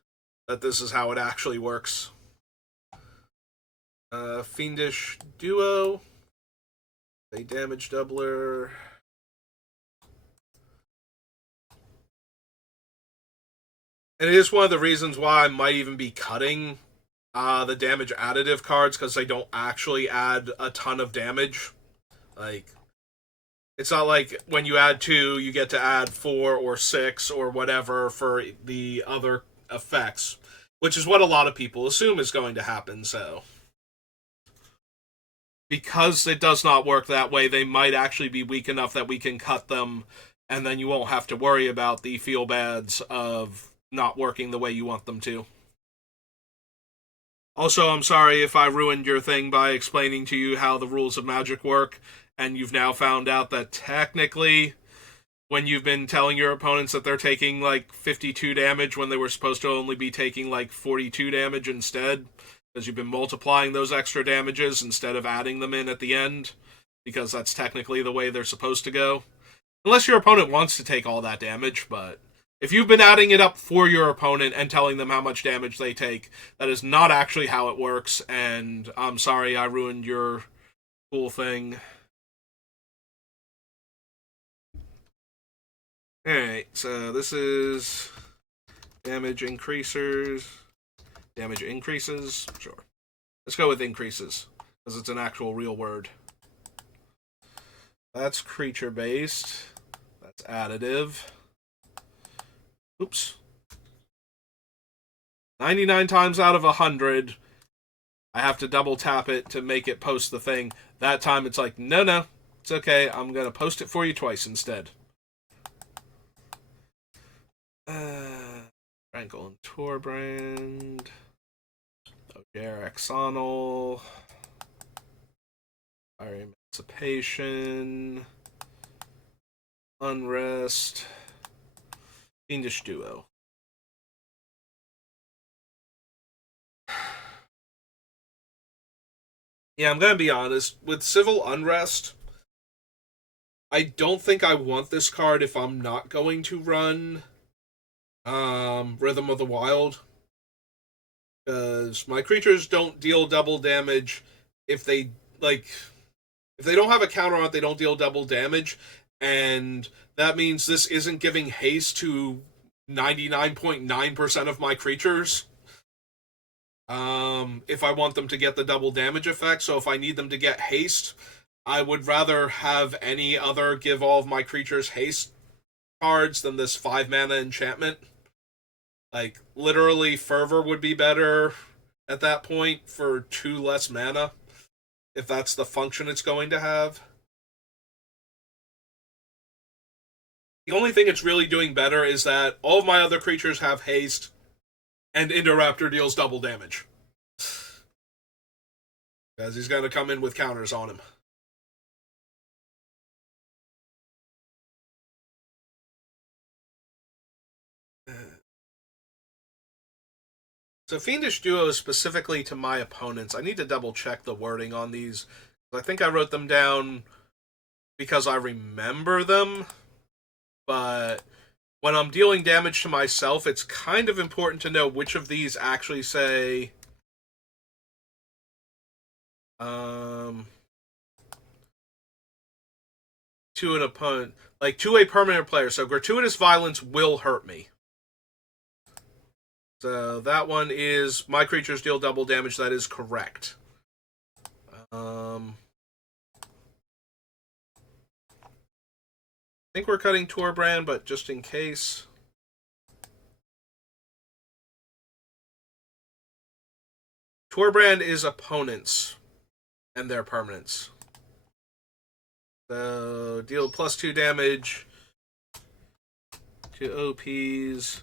that this is how it actually works. Fiendish Duo, a damage doubler. And it is one of the reasons why I might even be cutting the damage additive cards, because they don't actually add a ton of damage. Like, it's not like when you add 2, you get to add 4 or 6 or whatever for the other effects, which is what a lot of people assume is going to happen. So, because it does not work that way, they might actually be weak enough that we can cut them, and then you won't have to worry about the feel bads of not working the way you want them to. Also, I'm sorry if I ruined your thing by explaining to you how the rules of Magic work, and you've now found out that technically, when you've been telling your opponents that they're taking like 52 damage when they were supposed to only be taking like 42 damage instead, because you've been multiplying those extra damages instead of adding them in at the end, because that's technically the way they're supposed to go. Unless your opponent wants to take all that damage, but if you've been adding it up for your opponent and telling them how much damage they take, that is not actually how it works, and I'm sorry I ruined your cool thing. Alright, so this is damage increasers. Damage increases? Sure. Let's go with increases, because it's an actual real word. That's creature based. That's additive. Oops. 99 times out of 100, I have to double tap it to make it post the thing. That time it's like, no, it's okay. I'm going to post it for you twice instead. Rankle and Torbrand. Oger Exonal. Fire Emancipation. Unrest. Fiendish Duo. Yeah, I'm gonna be honest. With Civil Unrest, I don't think I want this card if I'm not going to run Rhythm of the Wild. Because my creatures don't deal double damage if they if they don't have a counter on it, they don't deal double damage, and that means this isn't giving haste to 99.9% of my creatures. If I want them to get the double damage effect, so if I need them to get haste, I would rather have any other give all of my creatures haste cards than this 5 mana enchantment. Like, literally, Fervor would be better at that point for 2 less mana, if that's the function it's going to have. The only thing it's really doing better is that all of my other creatures have haste, and Indoraptor deals double damage. Because he's going to come in with counters on him. So Fiendish Duo is specifically to my opponents. I need to double check the wording on these. I think I wrote them down because I remember them, but when I'm dealing damage to myself, it's kind of important to know which of these actually say to an opponent, like to a permanent player. So gratuitous violence will hurt me. So that one is my creatures deal double damage. That is correct. I think we're cutting Torbrand, but just in case. Torbrand is opponents and their permanents. So deal +2 damage to OPs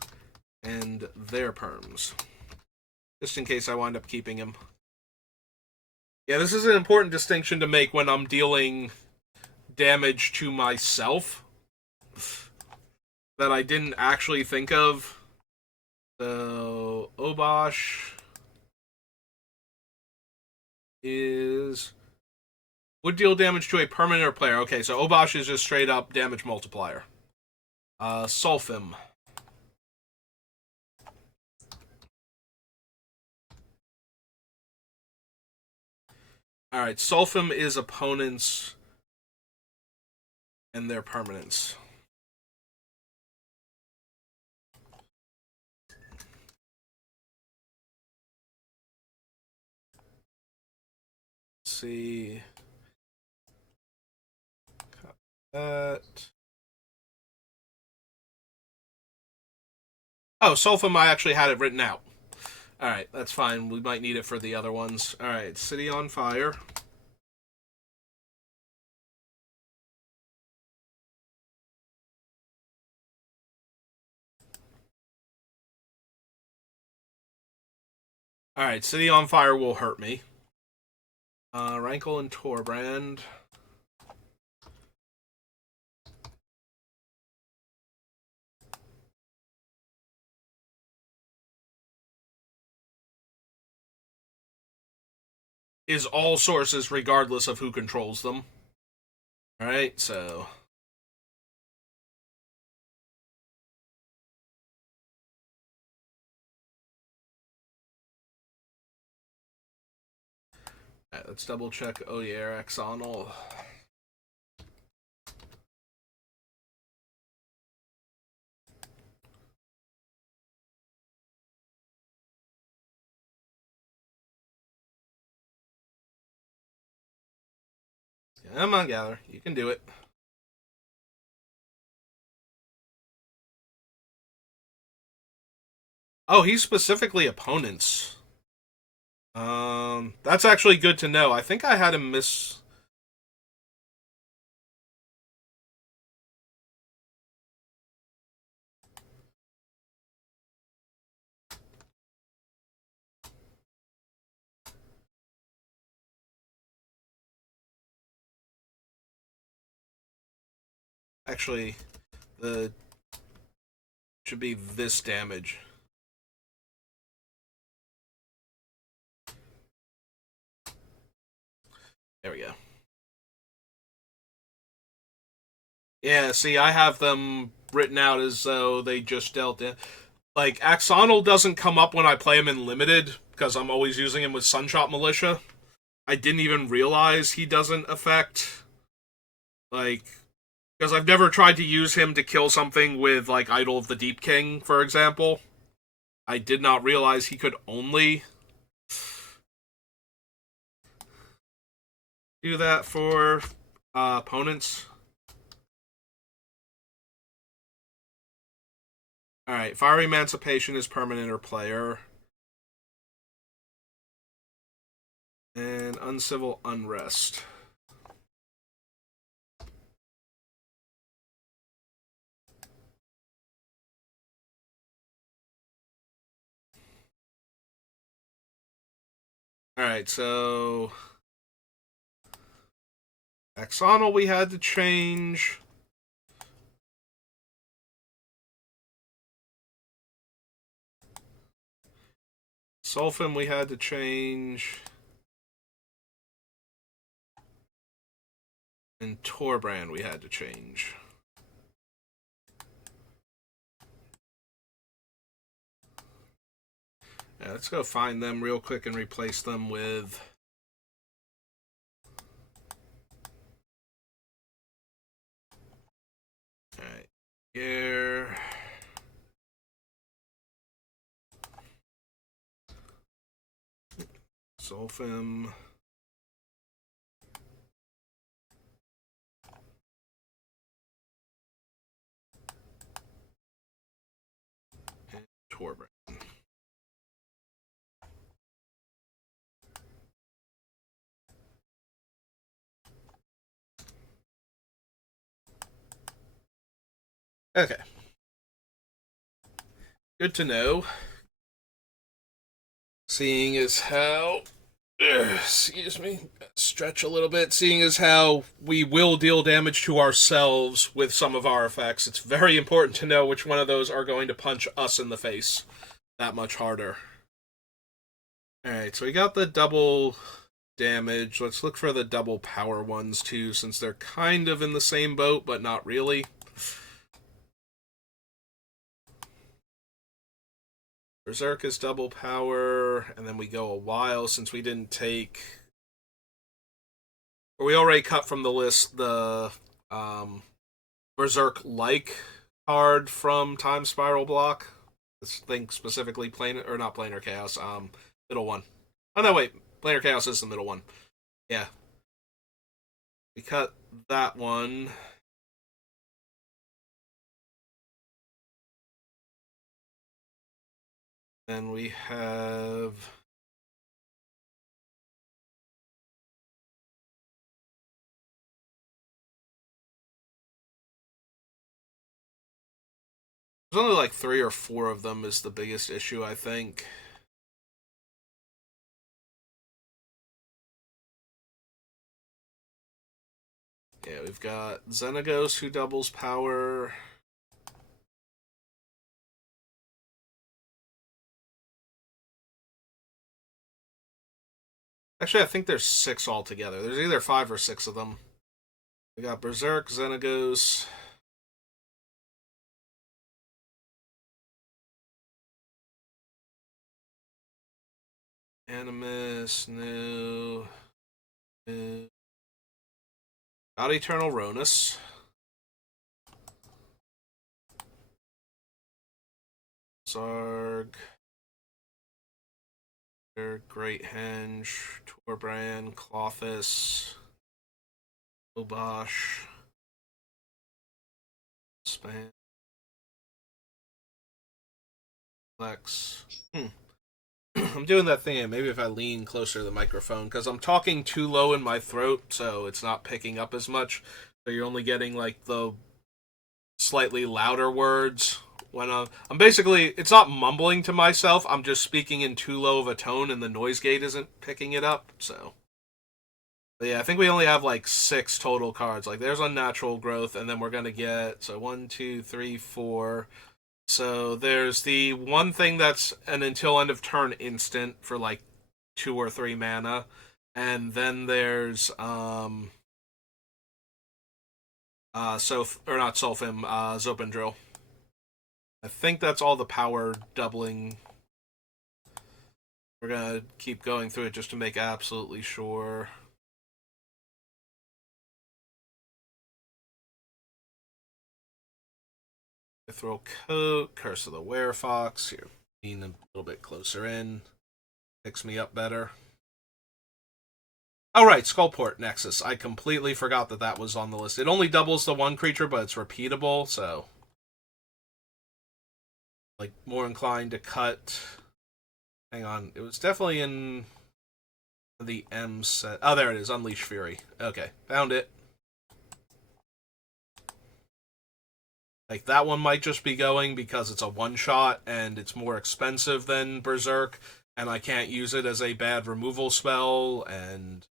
and their perms. Just in case I wind up keeping him. Yeah, this is an important distinction to make when I'm dealing damage to myself that I didn't actually think of. So, Obosh would deal damage to a permanent player. Okay, so Obosh is just straight up damage multiplier. Sulfim. Alright, Sulfim is opponents and their permanents. Let's see. Cut that. Oh, Sulfim, I actually had it written out. Alright, that's fine. We might need it for the other ones. Alright, City on Fire. Alright, City on Fire will hurt me. Rankle and Torbrand. Is all sources regardless of who controls them. Alright, so. Alright, let's double check Oyer Exonal. Come on, Gather. You can do it. Oh, he's specifically opponents. That's actually good to know. I think I had him miss. Actually, the should be this damage. There we go. Yeah, see, I have them written out as though they just dealt in. Like, Axonal doesn't come up when I play him in Limited, because I'm always using him with Sunshot Militia. I didn't even realize he doesn't affect, like, because I've never tried to use him to kill something with, like, Idol of the Deep King, for example. I did not realize he could only do that for opponents. Alright, Fire Emancipation is permanent or player. And Uncivil Unrest. Alright, so Axonal we had to change. Sulfim we had to change. And Torbrand we had to change. Yeah, let's go find them real quick and replace them with... Alright, here... Sulfim... and Torbrand. Okay. Good to know. Seeing as how excuse me, stretch a little bit. Seeing as how we will deal damage to ourselves with some of our effects, it's very important to know which one of those are going to punch us in the face that much harder. Alright, so we got the double damage. Let's look for the double power ones too, since they're kind of in the same boat, but not really. Berserk is double power, and then we go a while since we didn't take. Or we already cut from the list the Berserk like card from Time Spiral block. Let's think specifically planar or not planar chaos. Middle one. Oh no, wait, planar chaos is the middle one. Yeah, we cut that one. Then we have. There's only like 3 or 4 of them is the biggest issue, I think. Yeah, we've got Xenagos who doubles power. Actually, I think there's 6 altogether. There's either 5 or 6 of them. We got Berserk, Xenagos. Animus, new. Got Eternal Ronus. Zarg. Great Henge. Torbrand. Clothis. Obosh. Span. Lex. I'm doing that thing. Maybe if I lean closer to the microphone, because I'm talking too low in my throat, so it's not picking up as much. So you're only getting like the slightly louder words when I'm basically. It's not mumbling to myself. I'm just speaking in too low of a tone, and the noise gate isn't picking it up. So, but yeah, I think we only have like 6 total cards. Like there's Unnatural Growth, and then we're gonna get so 1, 2, 3, 4. So there's the one thing that's an until end of turn instant for like 2 or 3 mana, and then there's or not Sulfim, Zopendril. I think that's all the power doubling. We're gonna keep going through it just to make absolutely sure. Throw Coat, Curse of the Werefox. Here, lean a little bit closer in. Picks me up better. Oh right, Skullport Nexus. I completely forgot that that was on the list. It only doubles the one creature, but it's repeatable, so like more inclined to cut. Hang on, it was definitely in the M set. Oh, there it is. Unleash Fury. Okay, found it. Like that one might just be going because it's a one shot and it's more expensive than Berserk, and I can't use it as a bad removal spell. And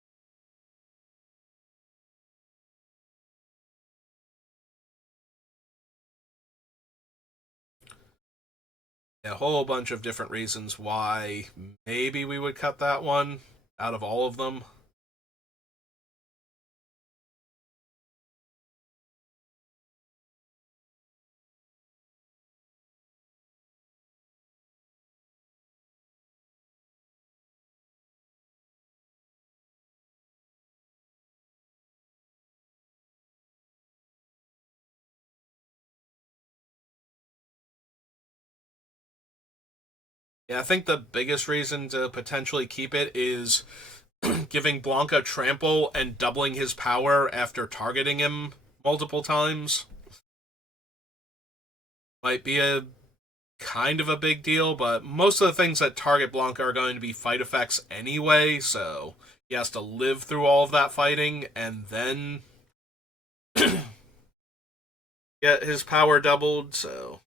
a whole bunch of different reasons why maybe we would cut that one out of all of them. Yeah, I think the biggest reason to potentially keep it is giving Blanca trample and doubling his power after targeting him multiple times might be a kind of a big deal, but most of the things that target Blanca are going to be fight effects anyway, so he has to live through all of that fighting and then get his power doubled, so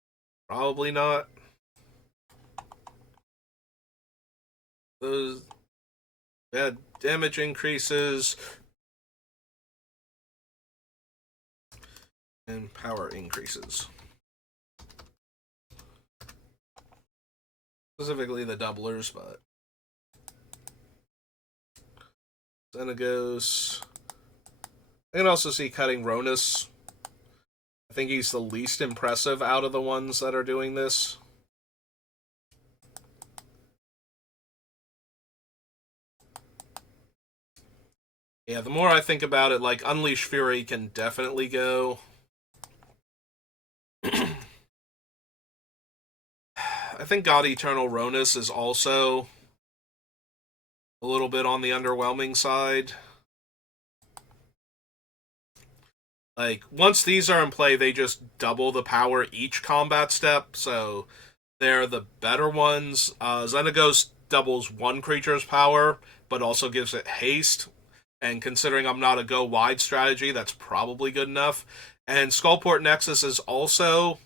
probably not. Those damage increases and power increases. Specifically the doublers, but Xenagos. I can also see cutting Ronus. I think he's the least impressive out of the ones that are doing this. Yeah, the more I think about it, like, Unleash Fury can definitely go. I think God Eternal Ronus is also a little bit on the underwhelming side. Like, once these are in play, they just double the power each combat step, so they're the better ones. Xenagos doubles one creature's power, but also gives it haste, and considering I'm not a go wide strategy, that's probably good enough. And Skullport Nexus is also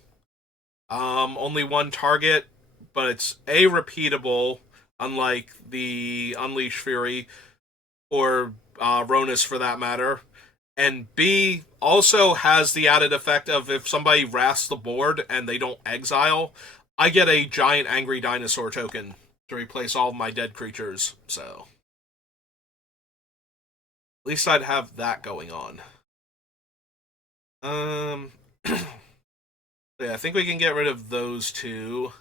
only one target, but it's A, repeatable, unlike the Unleash Fury, or Ronus for that matter. And B, also has the added effect of if somebody wraths the board and they don't exile, I get a giant angry dinosaur token to replace all of my dead creatures, so at least I'd have that going on. Yeah, I think we can get rid of those two.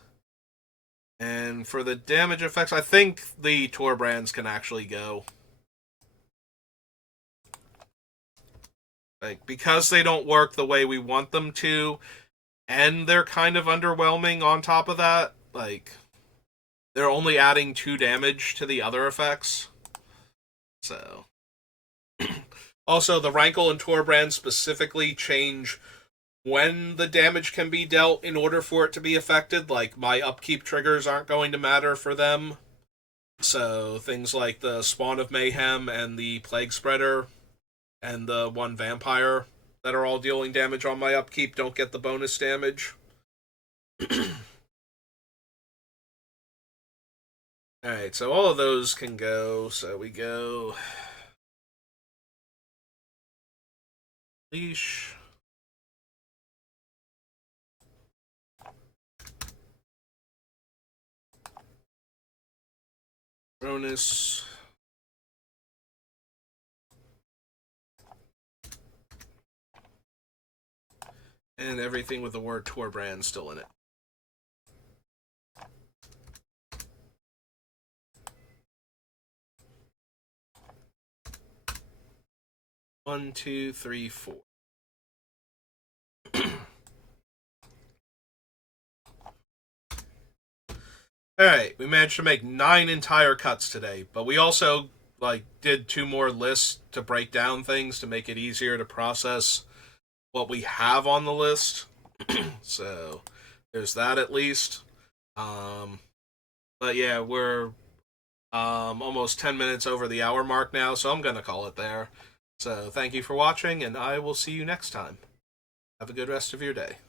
And for the damage effects, I think the Tor brands can actually go. Like, because they don't work the way we want them to, and they're kind of underwhelming on top of that, like, they're only adding 2 damage to the other effects. So. Also, the Rankle and Torbrand specifically change when the damage can be dealt in order for it to be affected. Like, my upkeep triggers aren't going to matter for them. So, things like the Spawn of Mayhem and the Plague Spreader and the one Vampire that are all dealing damage on my upkeep don't get the bonus damage. Alright, so all of those can go. So we go Leash. Ronus. And everything with the word Torbrand still in it. One, two, three, four. Alright, we managed to make 9 entire cuts today, but we also did 2 more lists to break down things to make it easier to process what we have on the list. So there's that at least. But yeah, we're almost 10 minutes over the hour mark now, so I'm gonna call it there. So thank you for watching, and I will see you next time. Have a good rest of your day.